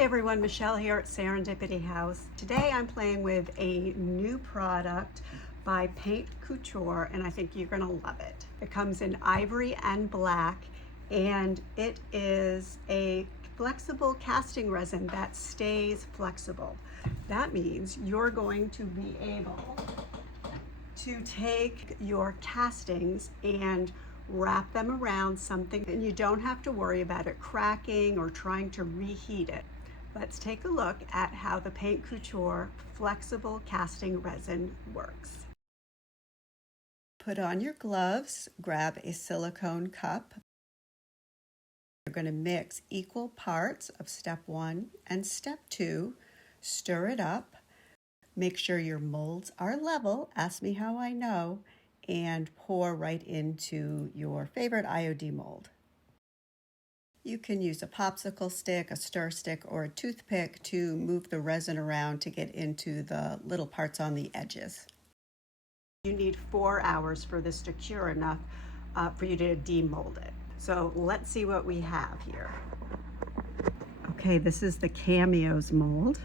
Hi everyone, Michelle here at Serendipity House. Today I'm playing with a new product by Paint Couture and I think you're going to love it. It comes in ivory and black and it is a flexible casting resin that stays flexible. That means you're going to be able to take your castings and wrap them around something and you don't have to worry about it cracking or trying to reheat it. Let's take a look at how the Paint Couture flexible casting resin works. Put on your gloves, grab a silicone cup. You're going to mix equal parts of step 1 and step 2. Stir it up. Make sure your molds are level. Ask me how I know. And pour right into your favorite IOD mold. You can use a popsicle stick, a stir stick, or a toothpick to move the resin around to get into the little parts on the edges. You need 4 hours for this to cure enough for you to demold it. So let's see what we have here. Okay, this is the Cameos mold.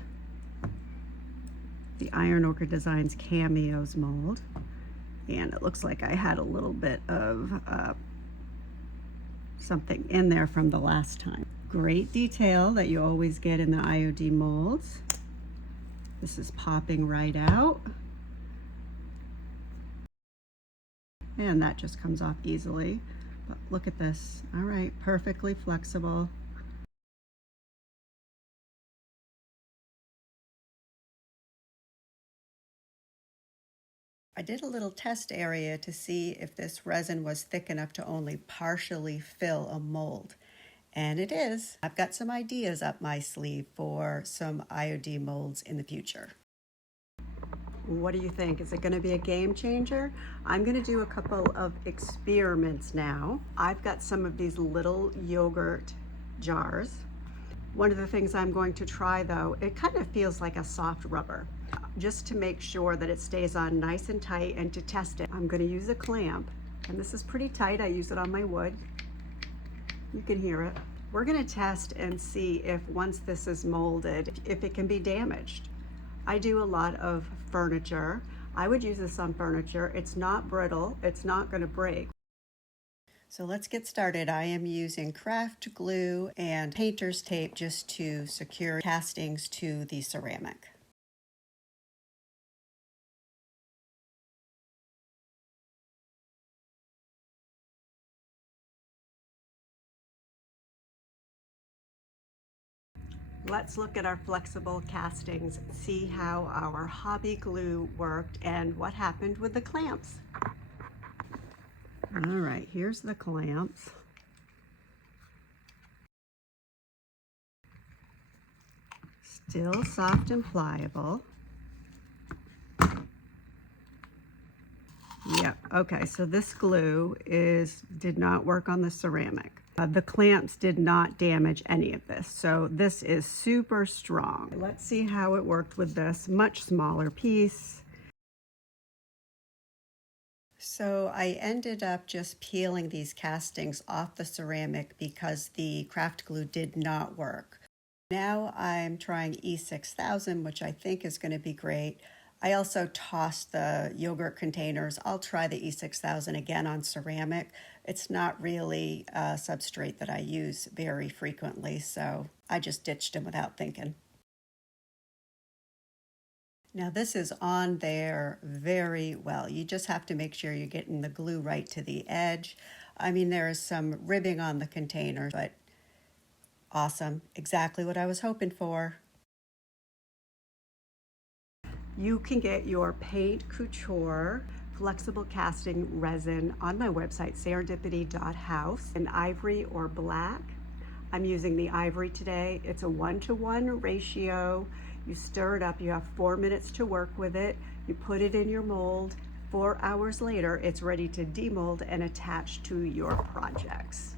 The Iron Orchid Designs Cameos mold. And it looks like I had a little bit of something in there from the last time. Great detail that you always get in the IOD molds. This is popping right out. And that just comes off easily. But look at this. All right, perfectly flexible. I did a little test area to see if this resin was thick enough to only partially fill a mold. And it is. I've got some ideas up my sleeve for some IOD molds in the future. What do you think? Is it going to be a game changer? I'm going to do a couple of experiments now. I've got some of these little yogurt jars. One of the things I'm going to try though, it kind of feels like a soft rubber. Just to make sure that it stays on nice and tight, and to test it, I'm going to use a clamp, and this is pretty tight. I use it on my wood. You can hear it. We're going to test and see if once this is molded, if it can be damaged. I do a lot of furniture. I would use this on furniture. It's not brittle. It's not going to break. So let's get started. I am using craft glue and painter's tape just to secure castings to the ceramic. Let's look at our flexible castings, see how our hobby glue worked and what happened with the clamps. All right, here's the clamps. Still soft and pliable. Yep, okay, so this glue did not work on the ceramic. The clamps did not damage any of this, so this is super strong. Let's see how it worked with this much smaller piece. So I ended up just peeling these castings off the ceramic because the craft glue did not work. Now I'm trying E6000, which I think is going to be great. I also tossed the yogurt containers. I'll try the E6000 again on ceramic. It's not really a substrate that I use very frequently, so I just ditched them without thinking. Now this is on there very well. You just have to make sure you're getting the glue right to the edge. I mean, there is some ribbing on the container, but awesome. Exactly what I was hoping for. You can get your Paint Couture flexible casting resin on my website, serendipity.house, in ivory or black. I'm using the ivory today. It's a 1-to-1 ratio. You stir it up, you have 4 minutes to work with it. You put it in your mold. 4 hours later, it's ready to demold and attach to your projects.